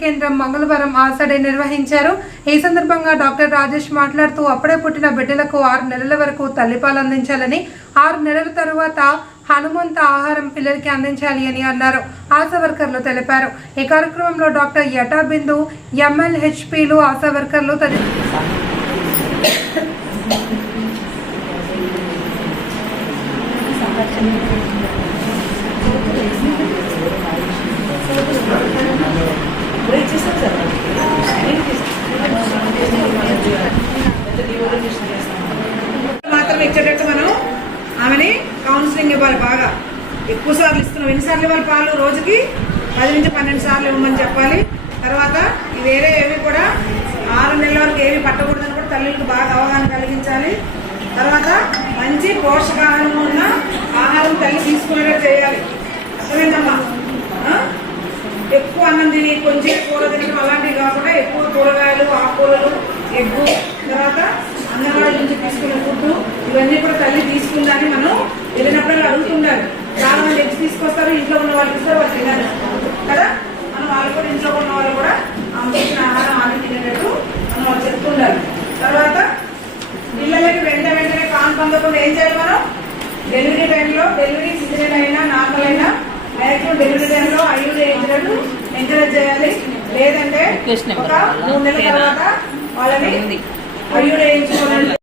కేంద్రం మంగళవారం ఆసడే నిర్వహించారు. ఈ సందర్భంగా డాక్టర్ రాజేష్ మాట్లాడుతూ అప్పుడే పుట్టిన బిడ్డలకు ఆరు నెలల వరకు తల్లిపాలు అందించాలని ఆరు నెలల తరువాత హనుమంత ఆహారం పిల్లలకి అందించాలి అని అన్నారు. ఆశా వర్కర్లు తెలిపారు. ఈ కార్యక్రమంలో డాక్టర్ యటా బిందు ఎంఎల్హెచ్పిలు ఆశా వర్కర్లు తదితరులు ఇచ్చేటట్టు మనం ఆమెని కౌన్సిలింగ్ ఇవ్వాలి బాగా. ఎక్కువ సార్లు ఇస్తున్నాం. ఎన్నిసార్లు ఇవ్వాలి పాలు? రోజుకి పది నుంచి పన్నెండు సార్లు ఇవ్వమని చెప్పాలి. తర్వాత వేరే ఏవి కూడా ఆరు నెలల వరకు ఏవి పట్టకూడదని కూడా తల్లులకు బాగా అవగాహన కలిగించాలి. తర్వాత మంచి పోషకాహారం ఉన్న ఆహారం తల్లి తీసుకునేటట్టు చేయాలి. అర్థమైందమ్మా? ఎక్కువ అన్నం తిని కొంచెం కూర తినడం అలాంటివి కాకుండా ఎక్కువ కూరగాయలు ఆకుకూరలు ఎగ్గు. తర్వాత అంగన్వాడీ నుంచి తీసుకునే ఫుడ్ ఇవన్నీ కూడా తల్లి తీసుకుందని మనం వెళ్ళినప్పుడు అడుగుతుండాలి చాలా మంది ఎగ్స్ తీసుకొస్తారు ఇంట్లో ఉన్న వాళ్ళు ఇస్తారు వాళ్ళు తినాలి కదా మనం వాళ్ళు కూడా ఇంట్లో ఉన్న వాళ్ళు కూడా అమ్మించిన ఆహారం ఆమె తినేటట్టు మనం వాళ్ళు చెప్తుండాలి తర్వాత పిల్లలకి వెంట వెంటనే కాన్ పొందకుండా ఏం చేయాలి మనం? డెలివరీ టైంలో డెలివరీ సిజరేన్ అయినా నార్మల్ అయినా మ్యాక్సిమం డెలివరీ టైంలో ఐదు వేయించినట్టు ఎంకరేజ్ చేయాలి. లేదంటే ఒక మూడు నెలల తర్వాత వాళ్ళని ఐదు వేయించుకోవాలంటే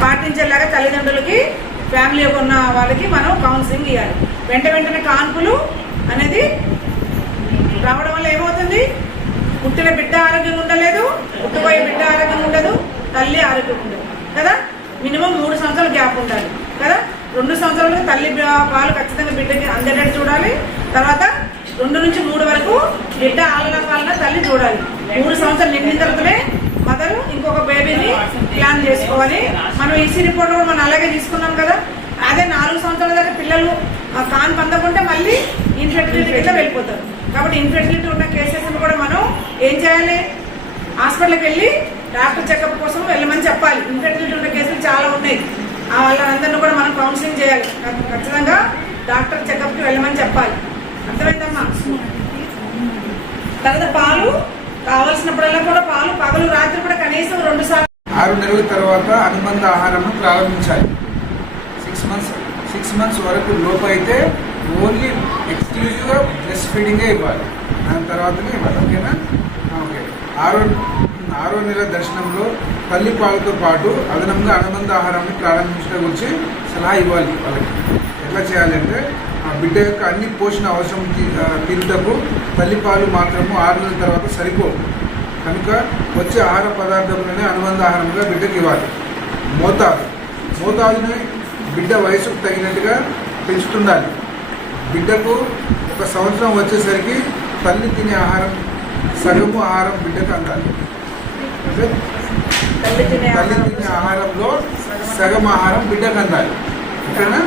పాటించేలాగా తల్లిదండ్రులకి ఫ్యామిలీ ఉన్న వాళ్ళకి మనం కౌన్సిలింగ్ ఇవ్వాలి వెంట వెంటనే కాన్పులు అనేది రావడం వల్ల ఏమవుతుంది? పుట్టిన బిడ్డ ఆరోగ్యంగా ఉండలేదు పుట్టిపోయే బిడ్డ ఆరోగ్యంగా ఉండదు తల్లి ఆరోగ్యంగా ఉండదు. కదా? మినిమం మూడు సంవత్సరాలు గ్యాప్ ఉండాలి. కదా? రెండు సంవత్సరాలకు తల్లి పాలు ఖచ్చితంగా బిడ్డకి అందేటట్టు చూడాలి. తర్వాత రెండు నుంచి మూడు వరకు బిడ్డ ఆలన పాలన తల్లి చూడాలి. మూడు సంవత్సరాలు నిండిన తర్వాతనే మదర్ ఇంకొక బేబీని ప్లాన్ చేసుకోవాలి. మనం ఈసీ రిపోర్ట్ కూడా మనం అలాగే తీసుకున్నాం కదా. అదే నాలుగు సంవత్సరాల దాకా పిల్లలు ఆ, కాన్ పొందకుంటే మళ్ళీ ఇన్ఫెర్టిలిటీ కింద వెళ్ళిపోతారు. కాబట్టి ఇన్ఫెర్టిలిటీ ఉన్న కేసెస్ కూడా మనం ఏం చేయాలి? హాస్పిటల్కి వెళ్ళి డాక్టర్ చెకప్ కోసం వెళ్ళమని చెప్పాలి. ఇన్ఫెర్టిలిటీ ఉన్న కేసులు చాలా ఉన్నాయి. ఆ వాళ్ళందరినీ కూడా మనం కౌన్సిలింగ్ చేయాలి. ఖచ్చితంగా డాక్టర్ చెకప్కి వెళ్ళమని చెప్పాలి. అర్థమైందమ్మా? తర్వాత పాలు కావలసినప్పుడల్లా కూడా పాలు పగలు రాత్రి కూడా కనీసం రెండు సార్లు ఆరు నెలల తర్వాత అనుబంధ ఆహారం ప్రారంభించాలి. సిక్స్ మంత్స్ సిక్స్ మంత్స్ వరకు లోపు అయితే ఓన్లీ ఎక్స్క్లూజివ్గా బ్రెస్ట్ ఫీడింగే ఇవ్వాలి. దాని తర్వాతనే ఇవ్వాలి ఓకేనా? ఓకే. ఆరో ఆరో నెల దర్శనంలో తల్లి పాలతో పాటు అదనంగా అనుబంధ ఆహారాన్ని ప్రారంభించడం గురించి సలహా ఇవ్వాలి వాళ్ళకి. ఎట్లా చేయాలంటే ఆ బిడ్డ యొక్క అన్ని పోషణ అవసరం తీ- తీరుటకు తల్లిపాలు మాత్రము ఆరు నెలల తర్వాత సరిపోవు. కనుక వచ్చే ఆహార పదార్థంలోనే అనుబంధ ఆహారంగా బిడ్డకి ఇవ్వాలి. మోతాదు. మోతాదుని బిడ్డ వయసుకు తగినట్టుగా పెంచుతుండాలి. బిడ్డకు ఒక సంవత్సరం వచ్చేసరికి తల్లి తినే ఆహారం సగము ఆహారం బిడ్డకు అందాలి. తల్లి తినే ఆహారంలో సగం ఆహారం బిడ్డకు అందాలి. ఓకేనా?